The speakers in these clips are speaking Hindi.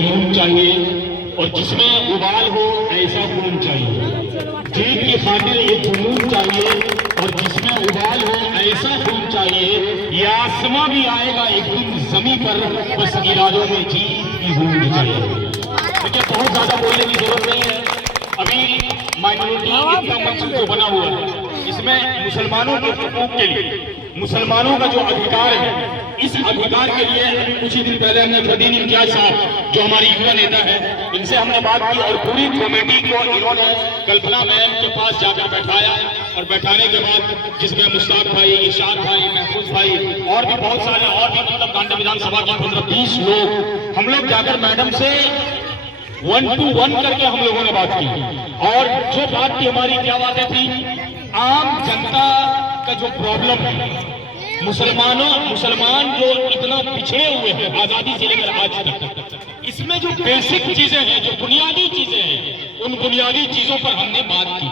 जुनून चाहिए और जिसमें उबाल हो ऐसा खून चाहिए। जीत की खातिर ये जुनून चाहिए और जिसमें उबाल हो ऐसा खून चाहिए। ये आसमां भी आएगा एक दिन जमीन पर, बस इरादों में जीत की गूंज चाहिए। देखिए बहुत ज्यादा बोलने की जरूरत नहीं है। अभी माइनॉरिटी इतना मंच जो बना हुआ है, इसमें मुसलमानों के हकूक के लिए, मुसलमानों का जो अधिकार है, इस अधिकार के लिए अभी कुछ ही दिन पहले हमने फरदीन इम्तियाज साहब जो हमारी युवा नेता है, इनसे हमने बात की और पूरी कमेटी को इन्होंने कल्पना मैम के पास जाकर बैठाया और बैठाने के बाद जिसमें मुश्ताक भाई, इरशाद भाई, महफूज भाई और भी बहुत सारे और भी मतलब कांडा विधानसभा के 15-20 लोग, हम लोग जाकर मैडम से 1 to 1 करके हम लोगों ने बात की। और जो बात थी हमारी क्या बातें थी, आम जनता का जो प्रॉब्लम है, मुसलमान जो इतना पिछड़े हुए हैं आजादी से लेकर आज तक, इसमें जो बेसिक चीजें हैं, जो बुनियादी चीजें हैं, उन बुनियादी चीजों पर हमने बात की।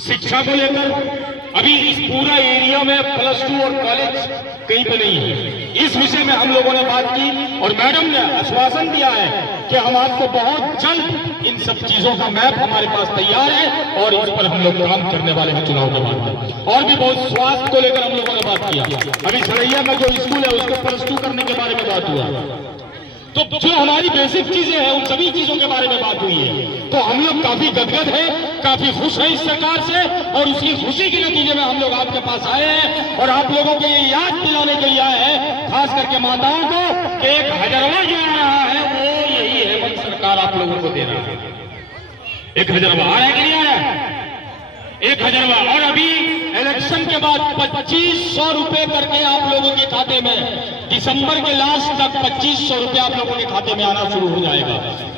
शिक्षा को लेकर अभी इस पूरा एरिया में +2 और कॉलेज कहीं पे नहीं है, इस विषय में हम लोगों ने बात की और मैडम ने आश्वासन दिया है कि हम आपको बहुत जल्द इन सब चीजों का मैप हमारे पास तैयार है और इस पर हम लोग काम करने वाले हैं चुनाव के बाद। और भी बहुत स्वास्थ्य को लेकर हम लोगों ने बात किया। अभी सरैया में जो स्कूल है उसको +2 करने के बारे में बात हुआ। तो जो हमारी बेसिक चीजें हैं उन सभी चीजों के बारे में बात हुई है। तो हम लोग काफी गदगद हैं, काफी खुश हैं इस सरकार से और उसकी खुशी के नतीजे में हम लोग आपके पास आए हैं और आप लोगों को ये याद दिलाने के लिए आए हैं, खास करके माताओं को, कि 1000वां जो आ रहा है वो यही हेमंत सरकार आप लोगों को दे रहा है। 1000वां आ रहा है कि नहीं आ रहा है? 1000वां। और अभी इलेक्शन के बाद 2500 रुपए करके आप लोगों के खाते में, दिसंबर के लास्ट तक 2500 रुपए आप लोगों के खाते में आना शुरू हो जाएगा।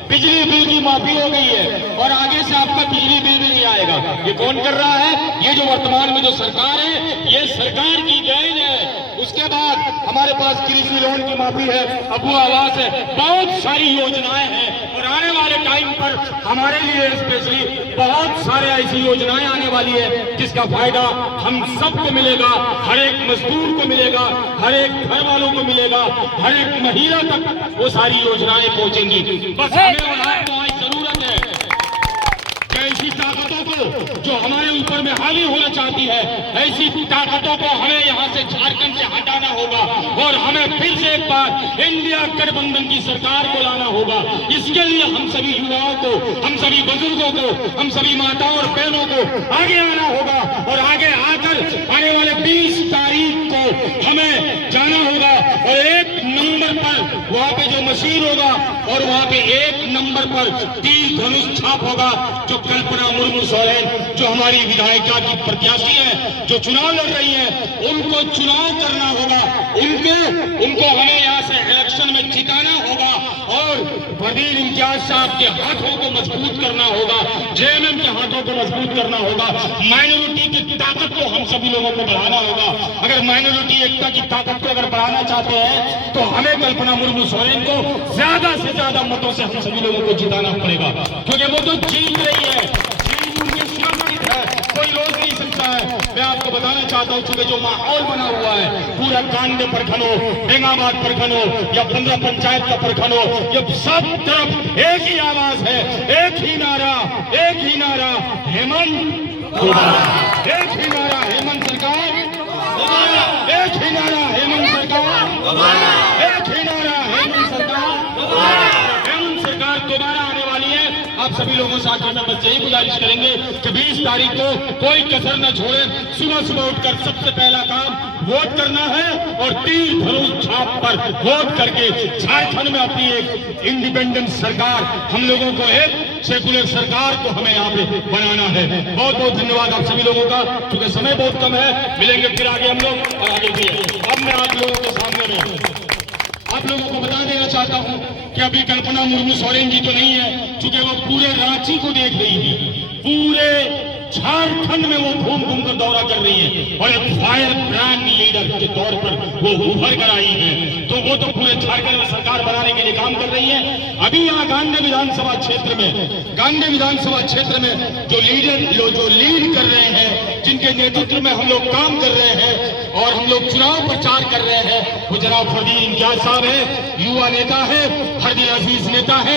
बिजली बिल की माफी हो गई है और आगे से आपका बिजली बिल भी नहीं आएगा। ये कौन कर रहा है? ये जो वर्तमान में जो सरकार है, ये सरकार की देन है। उसके बाद हमारे पास कृषि लोन की माफी है, अबू आवास है, बहुत सारी योजनाएं हैं और आने वाले टाइम पर हमारे लिए स्पेशली बहुत सारे ऐसी योजनाएं आने वाली है जिसका फायदा हम सबको मिलेगा, हर एक मजदूर को मिलेगा, हर एक घर वालों को मिलेगा, हर एक महिला तक वो सारी योजनाएं पहुंचेंगी। बस हमें और आपको आज जरूरत है कि ऐसी ताकतों को जो हमारे ऊपर में हावी होना चाहती है, ऐसी ताकतों को हमें यहाँ से झारखंड से हटाना होगा और हमें फिर से एक बार इंडिया गठबंधन की सरकार को लाना होगा। इसके लिए हम सभी युवाओं को, हम सभी बुजुर्गों को, हम सभी माताओं और बहनों को आगे आना होगा और आगे आकर आने वाले 20 तारीख को हमें जाना होगा और 1 नंबर पर वहां पे जो मशीन होगा और वहां पे 1 नंबर पर तीर धनुष छाप होगा। जो कल्पना मुर्मू सोरेन जो हमारी विधायिका की प्रत्याशी है, जो चुनाव लड़ रही है, उनको चुनाव करना होगा, उनको हमें यहाँ से इलेक्शन में जिताना होगा और फरदीन इम्तियाज साहब के हाथों को मजबूत करना होगा, जेएमएम के हाथों को मजबूत करना होगा, माइनॉरिटी की ताकत को हम सभी लोगों को बढ़ाना होगा। अगर माइनॉरिटी एकता की ताकत को अगर बढ़ाना चाहते हैं तो हमें कल्पना मुर्मू सोरेन को ज्यादा से ज्यादा मतों से हम सभी लोगों को जिताना पड़ेगा, क्योंकि वो तो जीत रही है, जीत उनकी सुरक्षित है, कोई रोक नहीं सकता है। मैं आपको बताना चाहता हूँ, चूंकि जो माहौल बना हुआ है पूरा कांडे प्रखंड हो, बेंगाबाद प्रखंड हो या 15 पंचायत का प्रखंड हो, ये सब तरफ एक ही आवाज है, एक ही नारा, हेमंत, एक ही नारा हेमंत सरकार, एक ही नारा हेमंत सरकार, एक ही नारा हेमंत सरकार, हेमंत सरकार दोबारा आने वाली है। आप सभी लोगों से आखिर में बस यही गुजारिश करेंगे कि 20 तारीख को कोई कसर न छोड़े, सुबह उठकर सबसे पहला काम वोट करना है और तीर धनुष छाप पर वोट करके झारखंड में अपनी एक इंडिपेंडेंट सरकार, हम लोगों को एक सेकुलर सरकार को हमें यहाँ पे बनाना है। बहुत बहुत धन्यवाद आप सभी लोगों का, क्योंकि समय बहुत कम है, मिलेंगे फिर आगे हम लोग और आगे भी है। अब मैं आप लोगों के सामने में आप लोगों को बता देना चाहता हूं कि अभी कल्पना मुर्मू सोरेन जी तो नहीं है, चूंकि वो पूरे रांची को देख रही थी, पूरे झारखंड में वो घूम घूम कर दौरा कर रही है और एक फायर ब्रांड लीडर के तौर पर वो उभर कर आई है। तो वो तो पूरे झारखंड में सरकार बनाने के लिए काम कर रही है। अभी यहाँ गांधी विधानसभा क्षेत्र में जो लीड कर रहे हैं, जिनके नेतृत्व में हम लोग काम कर रहे हैं और हम लोग चुनाव प्रचार कर रहे हैं, वो जनाब फरदीन इम्तियाज साहब है, युवा नेता है, फरदीन अजीज नेता है